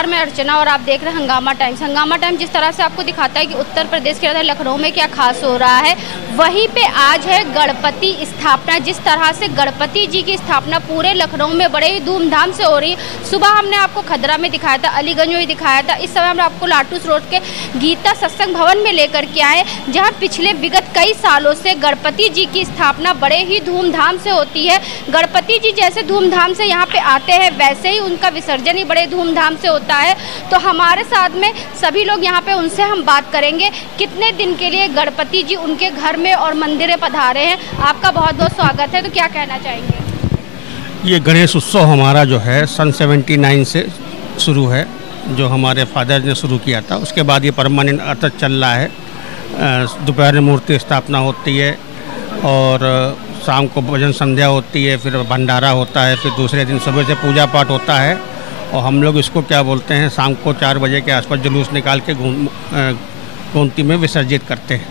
नमस्कार, मैं अर्चना और आप देख रहे हैं हंगामा टाइम्स। हंगामा टाइम्स जिस तरह से आपको दिखाता है कि उत्तर प्रदेश के राजधानी लखनऊ में क्या खास हो रहा है, वहीं पे आज है गणपति स्थापना। जिस तरह से गणपति जी की स्थापना पूरे लखनऊ में बड़े ही धूमधाम से हो रही है। सुबह हमने आपको खदरा में दिखाया था, अलीगंज में भी दिखाया था, इस समय हम आपको लाटूस रोड के गीता सत्संग भवन में लेकर के आए, जहाँ पिछले विगत कई सालों से गणपति जी की स्थापना बड़े ही धूमधाम से होती है। गणपति जी जैसे धूमधाम से यहाँ पे आते हैं, वैसे ही उनका विसर्जन ही बड़े धूमधाम से होता है। तो हमारे साथ में सभी लोग यहाँ पे, उनसे हम बात करेंगे कितने दिन के लिए गणपति जी उनके घर में और मंदिर में पधारे हैं। आपका बहुत बहुत स्वागत है। तो क्या कहना चाहेंगे? ये गणेश उत्सव हमारा जो है सन 79 से शुरू है, जो हमारे फादर ने शुरू किया था। उसके बाद ये परमानेंट अटक चल रहा है। दोपहर में मूर्ति स्थापना होती है और शाम को भजन संध्या होती है, फिर भंडारा होता है, फिर दूसरे दिन सुबह से पूजा पाठ होता है। और हम लोग इसको क्या बोलते हैं, शाम को 4 बजे के आसपास जुलूस निकाल के गोमती में विसर्जित करते हैं।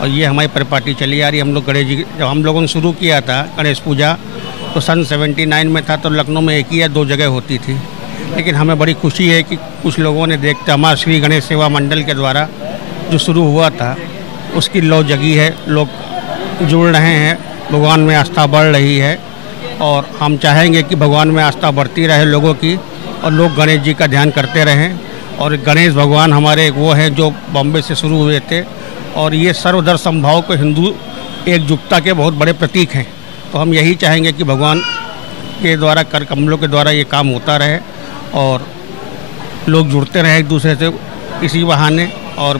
और ये हमारी परिपाटी चली आ रही है। हम लोग गणेश जी, जब हम लोगों ने शुरू किया था गणेश पूजा, तो सन 79 में था, तो लखनऊ में एक ही या 2 जगह होती थी। लेकिन हमें बड़ी खुशी है कि कुछ लोगों ने देखते, हमारा श्री गणेश सेवा मंडल के द्वारा जो शुरू हुआ था उसकी लौ जगी है, लोग जुड़ रहे हैं, भगवान में आस्था बढ़ रही है। और हम चाहेंगे कि भगवान में आस्था बढ़ती रहे लोगों की, और लोग गणेश जी का ध्यान करते रहें। और गणेश भगवान हमारे वो हैं जो बॉम्बे से शुरू हुए थे, और ये सर्वधर्म समभाव को हिंदू एकजुटता के बहुत बड़े प्रतीक हैं। तो हम यही चाहेंगे कि भगवान के द्वारा, कर कमलों के द्वारा ये काम होता रहे और लोग जुड़ते रहें एक दूसरे से इसी बहाने, और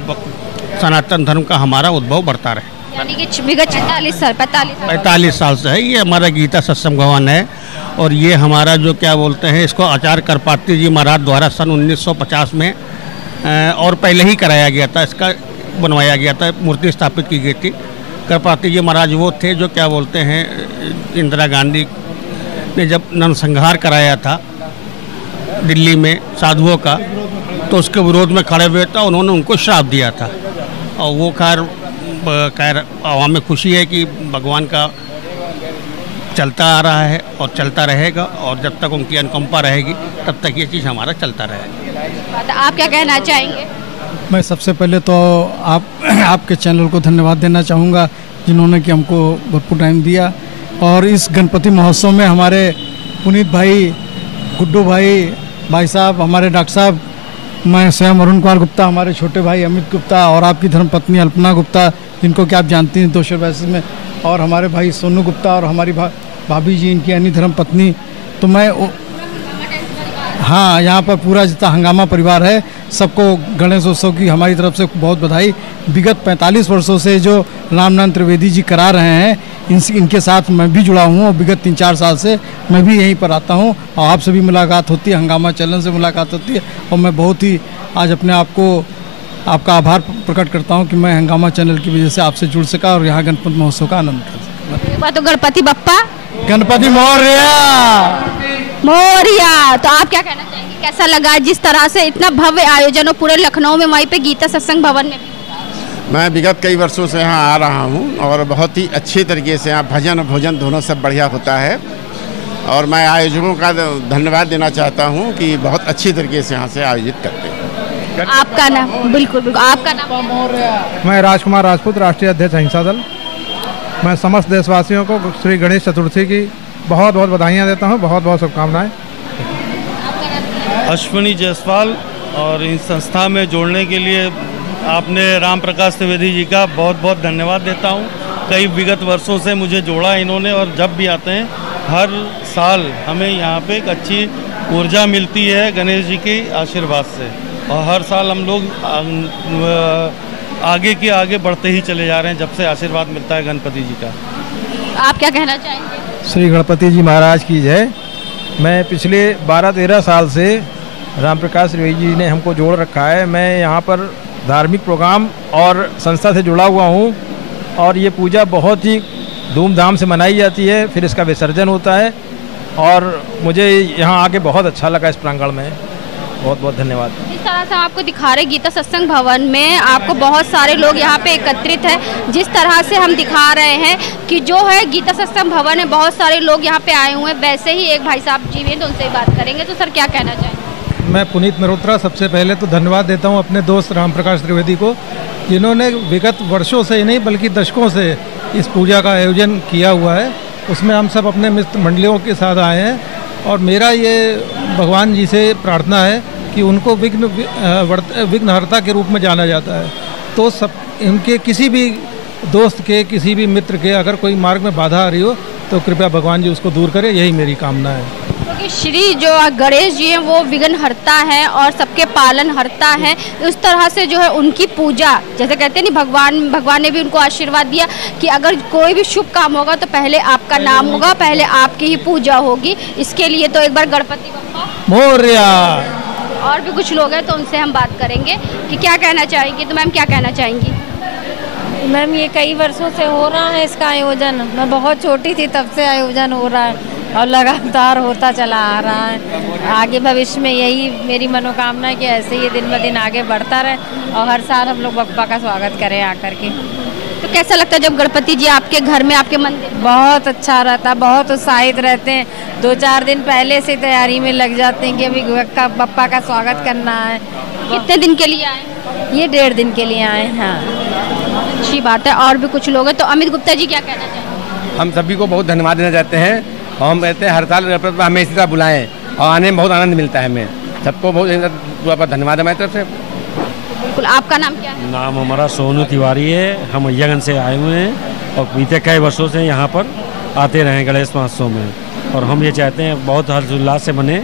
सनातन धर्म का हमारा उद्भव बढ़ता रहे। यानी कि विगत 45 साल से है ये हमारा गीता सत्संग भवन है। और ये हमारा जो क्या बोलते हैं, इसको आचार्य करपात्री जी महाराज द्वारा सन 1950 में और पहले ही कराया गया था, इसका बनवाया गया था, मूर्ति स्थापित की गई थी। करपात्री जी महाराज वो थे जो क्या बोलते हैं, इंदिरा गांधी ने जब नरसंहार कराया था दिल्ली में साधुओं का, तो उसके विरोध में खड़े हुए था, उन्होंने उनको श्राप दिया था। और वो खैर आवाम में खुशी है कि भगवान का चलता आ रहा है और चलता रहेगा, और जब तक उनकी अनुकंपा रहेगी तब तक ये चीज़ हमारा चलता रहेगा। आप क्या कहना चाहेंगे? मैं सबसे पहले तो आपके चैनल को धन्यवाद देना चाहूँगा, जिन्होंने कि हमको भरपूर टाइम दिया। और इस गणपति महोत्सव में हमारे पुनीत भाई, गुड्डू भाई साहब, हमारे डॉक्टर साहब, मैं स्वयं अरुण कुमार गुप्ता, हमारे छोटे भाई अमित गुप्ता, और आपकी धर्मपत्नी अल्पना गुप्ता, जिनको कि आप जानती हैं दोषर वैसे में, और हमारे भाई सोनू गुप्ता और हमारी भाभी जी, इनकी अन्य धर्मपत्नी। तो मैं हाँ, यहाँ पर पूरा जितना हंगामा परिवार है, सबको गणेश उत्सव की हमारी तरफ से बहुत बधाई। विगत 45 वर्षों से जो रामनाथ त्रिवेदी जी करा रहे हैं, इनके साथ मैं भी जुड़ा हूँ, और विगत 3-4 साल से मैं भी यहीं पर आता हूँ, और आपसे भी मुलाकात होती है, हंगामा चैनल से मुलाकात होती है। और मैं बहुत ही आज अपने आप को, आपका आभार प्रकट करता हूँ कि मैं हंगामा चैनल की वजह से आपसे जुड़ सका और यहाँ गणपति महोत्सव का आनंद कर सका। तो गणपति बप्पा, गणपति मोरया। तो आप क्या कहना चाहेंगे, कैसा लगा जिस तरह से इतना भव्य आयोजन हो पूरे लखनऊ में, वहीं पे गीता सत्संग भवन में? मैं विगत कई वर्षों से यहाँ आ रहा हूँ, और बहुत ही अच्छे तरीके से यहाँ भजन और भोजन दोनों सब बढ़िया होता है। और मैं आयोजकों का धन्यवाद देना चाहता हूँ कि बहुत अच्छी तरीके से यहाँ से आयोजित करते हैं। आपका नाम? बिल्कुल, आपका नाम? मैं राजकुमार राजपूत, राष्ट्रीय अध्यक्ष अहिंसा दल। मैं समस्त देशवासियों को श्री गणेश चतुर्थी की बहुत बहुत बधाइयाँ देता हूँ, बहुत बहुत शुभकामनाएं। अश्विनी जायसवाल, और इस संस्था में जोड़ने के लिए आपने राम प्रकाश त्रिवेदी जी का बहुत बहुत धन्यवाद देता हूँ। कई विगत वर्षों से मुझे जोड़ा इन्होंने, और जब भी आते हैं हर साल हमें यहाँ पे एक अच्छी ऊर्जा मिलती है गणेश जी के आशीर्वाद से, और हर साल हम लोग आगे के आगे बढ़ते ही चले जा रहे हैं जब से आशीर्वाद मिलता है गणपति जी का। आप क्या कहना चाहेंगे? श्री गणपति जी महाराज की जय। मैं पिछले 12-13 साल से राम प्रकाश त्रिवेदी जी ने हमको जोड़ रखा है। मैं यहाँ पर धार्मिक प्रोग्राम और संस्था से जुड़ा हुआ हूँ, और ये पूजा बहुत ही धूमधाम से मनाई जाती है, फिर इसका विसर्जन होता है, और मुझे यहाँ आके बहुत अच्छा लगा इस प्रांगण में। बहुत बहुत धन्यवाद। जिस तरह से आपको दिखा रहे गीता सत्संग भवन में, आपको बहुत सारे लोग यहाँ पे एकत्रित हैं। जिस तरह से हम दिखा रहे हैं कि जो है गीता सत्संग भवन में बहुत सारे लोग यहाँ पे आए हुए हैं, वैसे ही एक भाई साहब जी हैं, तो उनसे बात करेंगे। तो सर क्या कहना चाहेंगे? मैं पुनीत मल्होत्रा सबसे पहले तो धन्यवाद देता हूं अपने दोस्त राम प्रकाश त्रिवेदी को, जिन्होंने विगत वर्षों से ही नहीं बल्कि दशकों से इस पूजा का आयोजन किया हुआ है। उसमें हम सब अपने मित्र मंडलियों के साथ आए हैं और मेरा ये भगवान जी से प्रार्थना है कि उनको विघ्नहर्ता के रूप में जाना जाता है। तो सब इनके किसी भी दोस्त के, किसी भी मित्र के अगर कोई मार्ग में बाधा आ रही हो तो कृपया भगवान जी उसको दूर करें, यही मेरी कामना है। क्योंकि श्री जो गणेश जी हैं वो विघ्नहर्ता हैं और सबके पालनहर्ता हैं। उस तरह से जो है उनकी पूजा, जैसे कहते हैं नहीं, भगवान ने भी उनको आशीर्वाद दिया कि अगर कोई भी शुभ काम होगा तो पहले आपका नाम होगा, पहले आपकी ही पूजा होगी। इसके लिए तो एक बार गणपति बप्पा मोरया। और भी कुछ लोग हैं तो उनसे हम बात करेंगे कि क्या कहना चाहेंगी। तो मैम क्या कहना चाहेंगी? मैम ये कई वर्षों से हो रहा है इसका आयोजन, मैं बहुत छोटी थी तब से आयोजन हो रहा है और लगातार होता चला आ रहा है। आगे भविष्य में यही मेरी मनोकामना है कि ऐसे ही दिन ब दिन आगे बढ़ता रहे और हर साल हम लोग बप्पा का स्वागत करें आकर के। तो कैसा लगता है जब गणपति जी आपके घर में, आपके मंदिर? बहुत अच्छा रहता है, बहुत उत्साहित रहते हैं। 2-4 दिन पहले से तैयारी में लग जाते हैं कि अभी बप्पा का स्वागत करना है। कितने दिन के लिए आए? ये 1.5 दिन के लिए आए हैं। हाँ, अच्छी बात है। और भी कुछ लोग हैं तो अमित गुप्ता जी क्या कहना चाहेंगे? हम सभी को बहुत धन्यवाद देना चाहते हैं और हम कहते हैं हर साल गणपति हमें इसी तरह बुलाएं और आने में बहुत आनंद मिलता है। हमें सबको बहुत धन्यवाद है हमारी तरफ से। बिल्कुल। आपका नाम क्या है? नाम हमारा सोनू तिवारी है। हम अय्यागंज से आए हुए हैं और बीते कई वर्षों से यहाँ पर आते रहे गणेश महोत्सव में, और हम ये चाहते हैं बहुत हर्षोल्लास से बने,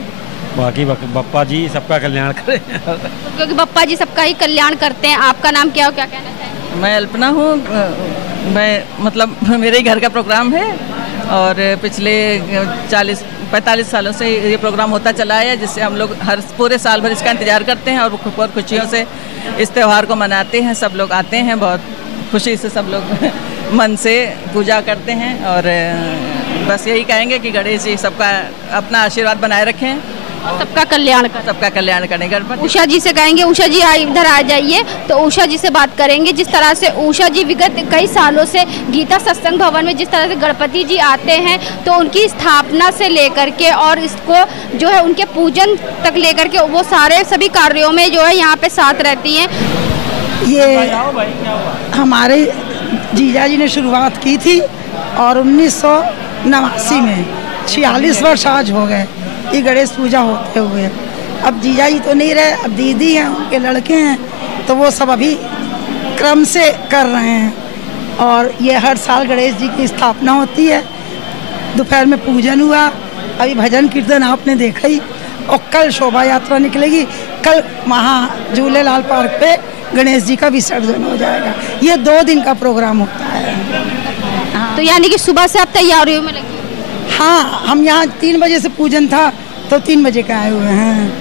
बाकी बप्पा जी सबका कल्याण करें। क्योंकि बप्पा जी सबका ही कल्याण करते हैं। आपका नाम क्या हो, क्या कहना चाहेंगे? मैं अल्पना हूँ। मैं मतलब मेरे ही घर का प्रोग्राम है और पिछले 40-45 सालों से ये प्रोग्राम होता चला है, जिससे हम लोग हर पूरे साल भर इसका इंतजार करते हैं और बहुत खुशियों से इस त्यौहार को मनाते हैं। सब लोग आते हैं, बहुत खुशी से सब लोग मन से पूजा करते हैं और बस यही कहेंगे कि गणेश जी सबका अपना आशीर्वाद बनाए रखें, सबका कल्याण करें। सबका कल्याण करें। गणपति उषा जी से कहेंगे, उषा जी इधर आ जाइए, तो उषा जी से बात करेंगे। जिस तरह से उषा जी विगत कई सालों से गीता सत्संग भवन में जिस तरह से गणपति जी आते हैं, तो उनकी स्थापना से लेकर के और इसको जो है उनके पूजन तक लेकर के वो सारे सभी कार्यों में जो है यहाँ पे साथ रहती हैं। ये हमारे जीजा जी ने शुरुआत की थी और 1989 में 46 वर्ष आज हो गए ये गणेश पूजा होते हुए। अब जीजा जी तो नहीं रहे, अब दीदी हैं, उनके लड़के हैं, तो वो सब अभी क्रम से कर रहे हैं। और ये हर साल गणेश जी की स्थापना होती है, दोपहर में पूजन हुआ, अभी भजन कीर्तन आपने देखा ही, और कल शोभा यात्रा निकलेगी। कल वहाँ झूलेलाल पार्क पे गणेश जी का विसर्जन हो जाएगा। ये 2 दिन का प्रोग्राम होता है। हाँ। तो यानी कि सुबह से आप तैयारियों में लगे? हाँ, हम यहाँ 3 बजे से पूजन था तो 3 बजे का आए हुए हैं।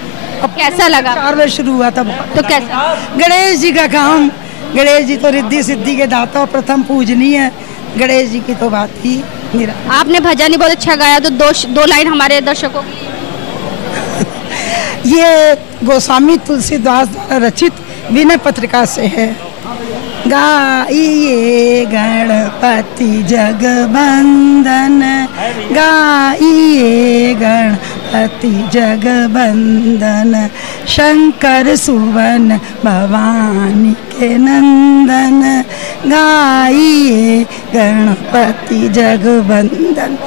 अब कैसा लगा? 4 बजे शुरू हुआ था। तो कैसा? गणेश जी का काम, गणेश जी तो रिद्धि सिद्धि के दाता, प्रथम पूजनीय है। गणेश जी की तो बात ही मेरा। आपने भजन ही बहुत अच्छा गाया, तो 2 लाइन हमारे दर्शकों के लिए। ये गोस्वामी तुलसीदास द्वारा रचित विनय पत्रिका से है। गाइए गणपति जगबंदन, गाइए गणपति जगबंदन, शंकर सुवन भवानी के नंदन, गाइए गणपति जगबंदन।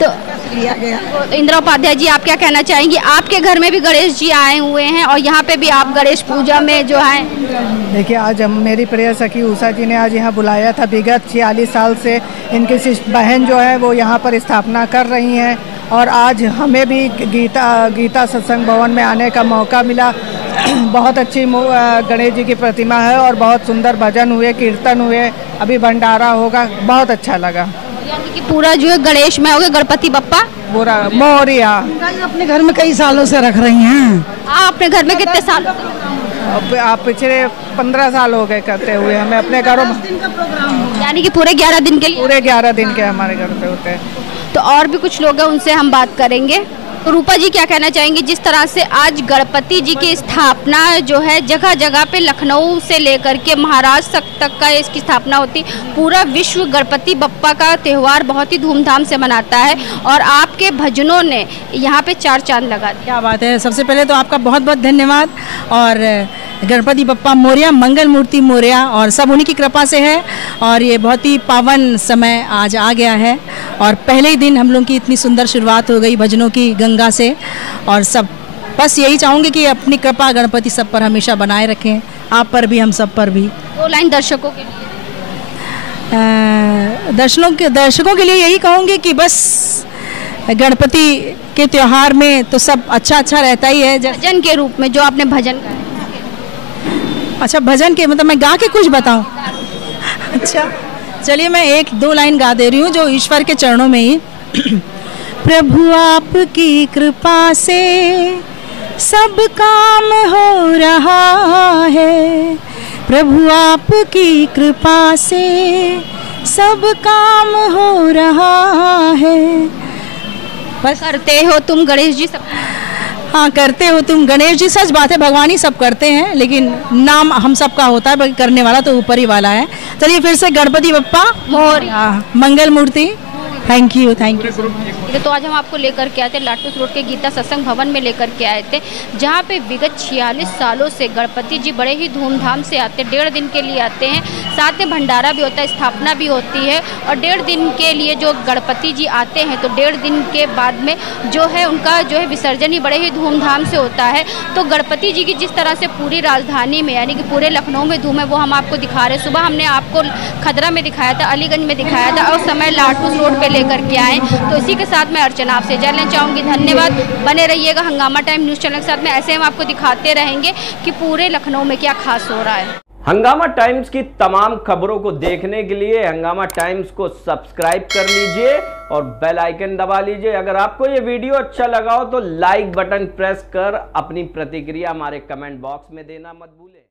तो लिया गया। तो इंदिरा उपाध्याय जी, आप क्या कहना चाहेंगी? आपके घर में भी गणेश जी आए हुए हैं और यहाँ पे भी आप गणेश पूजा में जो है। देखिए, आज हम मेरी प्रिय सखी उषा जी ने आज यहाँ बुलाया था। विगत 46 साल से इनकी बहन जो है वो यहाँ पर स्थापना कर रही हैं और आज हमें भी गीता सत्संग भवन में आने का मौका मिला। बहुत अच्छी गणेश जी की प्रतिमा है और बहुत सुंदर भजन हुए, कीर्तन हुए, अभी भंडारा होगा, बहुत अच्छा लगा। यानी कि पूरा जो है गणेश में हो गया, गणपति बप्पा पूरा मोरिया। अपने घर में कई सालों से रख रही हैं। आप अपने घर में कितने साल? आप पिछले 15 साल हो गए करते हुए हमें अपने घरों में। यानी कि पूरे 11 दिन के लिए? पूरे 11 दिन के हमारे घर पे होते हैं। तो और भी कुछ लोग हैं, उनसे हम बात करेंगे। तो रूपा जी क्या कहना चाहेंगे, जिस तरह से आज गणपति जी की स्थापना जो है जगह जगह पे लखनऊ से लेकर के महाराष्ट्र तक का इसकी स्थापना होती, पूरा विश्व गणपति बप्पा का त्यौहार बहुत ही धूमधाम से मनाता है और आपके भजनों ने यहाँ पे चार चांद लगा दिया। क्या बात है। सबसे पहले तो आपका बहुत बहुत धन्यवाद और गणपति बप्पा मोरया, मंगल मूर्ति मोरया, और सब उन्हीं की कृपा से है और ये बहुत ही पावन समय आज आ गया है और पहले ही दिन हम लोग की इतनी सुंदर शुरुआत हो गई भजनों की गंगा से। और सब बस यही चाहूँगी कि अपनी कृपा गणपति सब पर हमेशा बनाए रखें, आप पर भी, हम सब पर भी। 2 लाइन दर्शकों के लिए दर्शकों के लिए यही कहूँगी कि बस गणपति के त्योहार में तो सब अच्छा रहता ही है। भजन के रूप में जो आपने भजन गाया, अच्छा भजन के मतलब मैं गा के कुछ बताऊं? अच्छा चलिए मैं 1-2 लाइन गा दे रही हूँ जो ईश्वर के चरणों में ही। प्रभु आपकी कृपा से सब काम हो रहा है, प्रभु आपकी कृपा से सब काम हो रहा है। बस करते हो तुम गणेश जी सब? हाँ करते हो तुम गणेश जी, सच बात है, भगवान ही सब करते हैं लेकिन नाम हम सब का होता है, बाकी करने वाला तो ऊपर ही वाला है। चलिए फिर से गणपति बप्पा मोरया, मंगल मूर्ति। Thank you. तो आज हम आपको लेकर के आए थे लाटूस रोड के गीता सत्संग भवन में लेकर के आए थे, जहाँ पे विगत 46 सालों से गणपति जी बड़े ही धूमधाम से आते, 1.5 दिन के लिए आते हैं, साथ में भंडारा भी होता है, स्थापना भी होती है और 1.5 दिन के लिए जो गणपति जी आते हैं तो 1.5 दिन के बाद में जो है उनका जो है विसर्जन ही बड़े ही धूमधाम से होता है। तो गणपति जी की जिस तरह से पूरी राजधानी में यानी कि पूरे लखनऊ में धूम है वो हम आपको दिखा रहे हैं। सुबह हमने आपको खदरा में दिखाया था, अलीगंज में दिखाया था और समय लाटूस रोड पर लेकर के आए। तो इसी के साथ मैं अर्चना आपसे इजाज़त लेना चाहूँगी। धन्यवाद, बने रहिएगा हंगामा टाइम न्यूज़ चैनल के साथ में, ऐसे हम आपको दिखाते रहेंगे कि पूरे लखनऊ में क्या खास हो रहा है। हंगामा टाइम्स की तमाम खबरों को देखने के लिए हंगामा टाइम्स को सब्सक्राइब कर लीजिए और बेल आइकन दबा लीजिए। अगर आपको ये वीडियो अच्छा लगा हो तो लाइक बटन प्रेस कर अपनी प्रतिक्रिया हमारे कमेंट बॉक्स में देना मत भूलें।